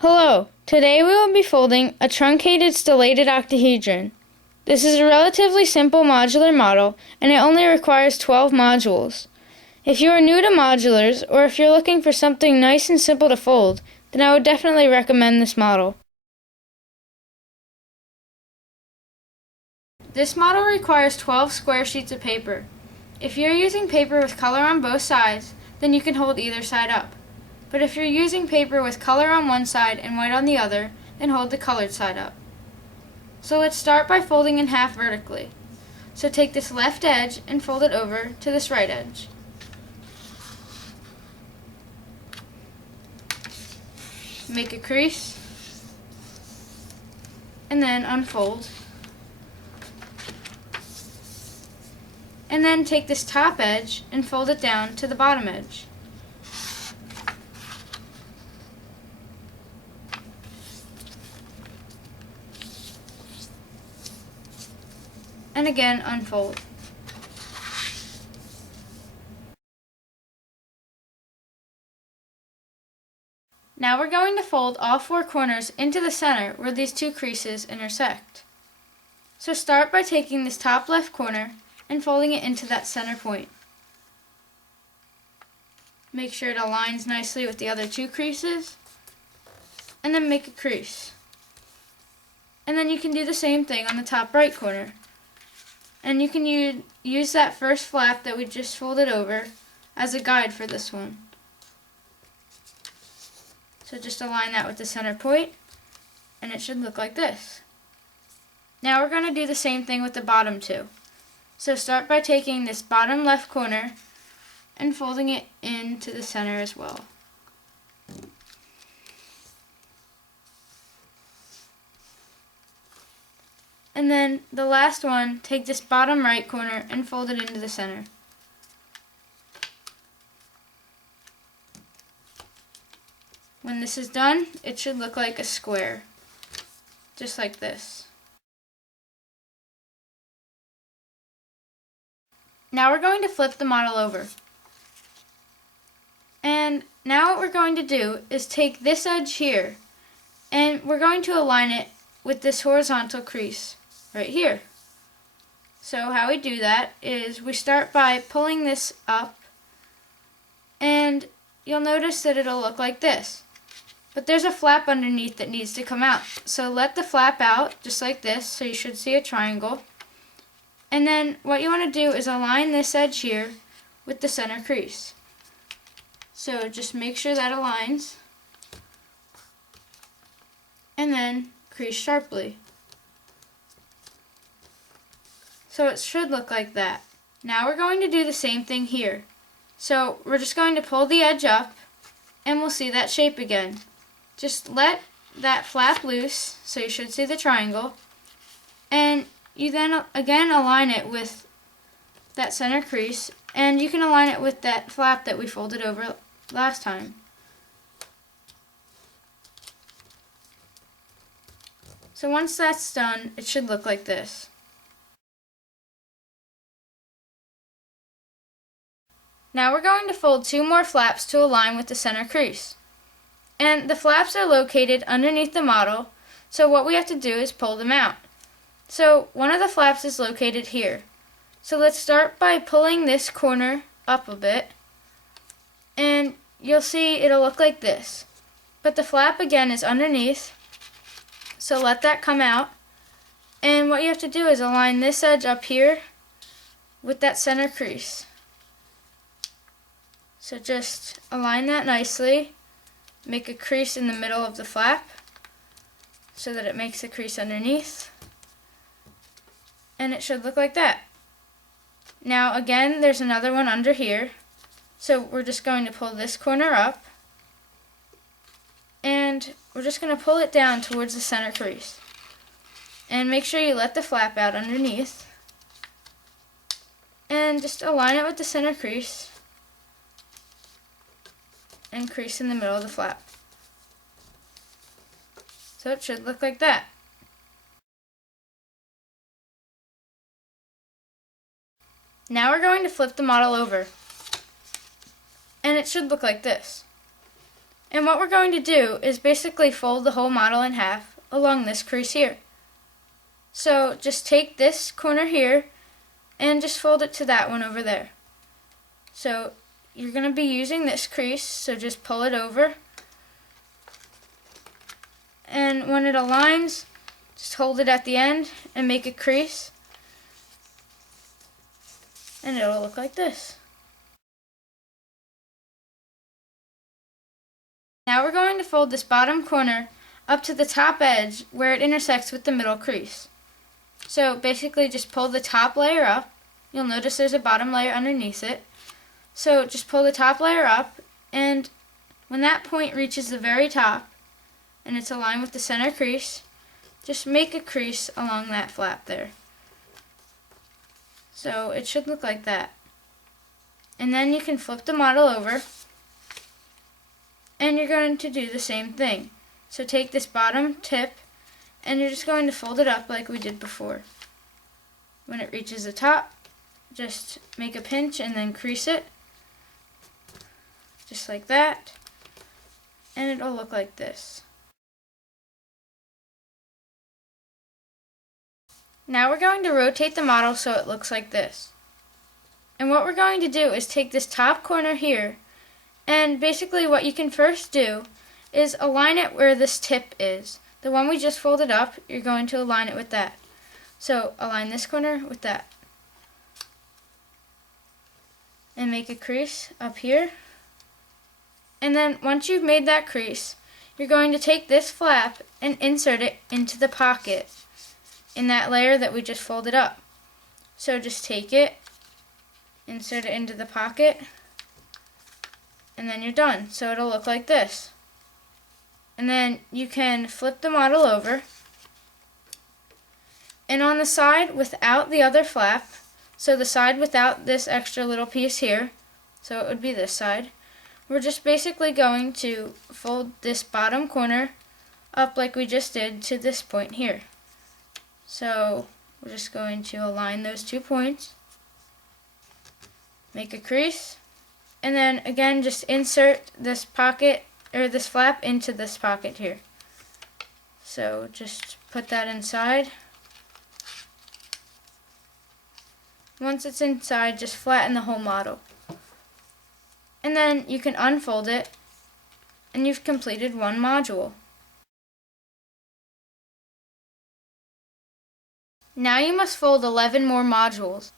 Hello, today we will be folding a truncated stellated octahedron. This is a relatively simple modular model, and it only requires 12 modules. If you are new to modulars, or if you're looking for something nice and simple to fold, then I would definitely recommend this model. This model requires 12 square sheets of paper. If you're using paper with color on both sides, then you can hold either side up. But if you're using paper with color on one side and white on the other, then hold the colored side up. So let's start by folding in half vertically. So take this left edge and fold it over to this right edge. Make a crease, and then unfold. And then take this top edge and fold it down to the bottom edge. And again unfold. Now we're going to fold all four corners into the center where these two creases intersect. So start by taking this top left corner and folding it into that center point. Make sure it aligns nicely with the other two creases, and then make a crease. And then you can do the same thing on the top right corner. And you can use that first flap that we just folded over as a guide for this one. So just align that with the center point, and it should look like this. Now we're going to do the same thing with the bottom two. So start by taking this bottom left corner and folding it into the center as well. And then the last one, take this bottom right corner and fold it into the center. When this is done, it should look like a square, just like this. Now we're going to flip the model over. And now what we're going to do is take this edge here, and we're going to align it with this horizontal crease right here. So how we do that is we start by pulling this up, and you'll notice that it'll look like this. But there's a flap underneath that needs to come out. So let the flap out just like this, so you should see a triangle. And then what you want to do is align this edge here with the center crease. So just make sure that aligns, and then crease sharply. So it should look like that. Now we're going to do the same thing here. So we're just going to pull the edge up, and we'll see that shape again. Just let that flap loose, so you should see the triangle, and you then again align it with that center crease, and you can align it with that flap that we folded over last time. So once that's done, it should look like this. Now we're going to fold two more flaps to align with the center crease. And the flaps are located underneath the model, so what we have to do is pull them out. So one of the flaps is located here. So let's start by pulling this corner up a bit, and you'll see it'll look like this. But the flap again is underneath, so let that come out. And what you have to do is align this edge up here with that center crease. So just align that nicely. Make a crease in the middle of the flap so that it makes a crease underneath. And it should look like that. Now again, there's another one under here. So we're just going to pull this corner up, and we're just going to pull it down towards the center crease. And make sure you let the flap out underneath. And just align it with the center crease, and crease in the middle of the flap. So it should look like that. Now we're going to flip the model over, and it should look like this. And what we're going to do is basically fold the whole model in half along this crease here. So just take this corner here and just fold it to that one over there. So you're going to be using this crease, so just pull it over. And when it aligns, just hold it at the end and make a crease. And it'll look like this. Now we're going to fold this bottom corner up to the top edge where it intersects with the middle crease. So basically just pull the top layer up. You'll notice there's a bottom layer underneath it. So just pull the top layer up, and when that point reaches the very top and it's aligned with the center crease, just make a crease along that flap there. So it should look like that. And then you can flip the model over and you're going to do the same thing. So take this bottom tip and you're just going to fold it up like we did before. When it reaches the top, just make a pinch and then crease it, just like that, and it'll look like this. Now we're going to rotate the model so it looks like this. And what we're going to do is take this top corner here, and basically what you can first do is align it where this tip is. The one we just folded up, you're going to align it with that. So align this corner with that. And make a crease up here. And then once you've made that crease, you're going to take this flap and insert it into the pocket in that layer that we just folded up. So just take it, insert it into the pocket, and then you're done. So it'll look like this. And then you can flip the model over, and on the side without the other flap, so the side without this extra little piece here, so it would be this side, we're just basically going to fold this bottom corner up like we just did to this point here. So we're just going to align those 2 points, make a crease, and then again just insert this pocket or this flap into this pocket here. So just put that inside. Once it's inside, just flatten the whole model. And then you can unfold it, and you've completed one module. Now you must fold 11 more modules.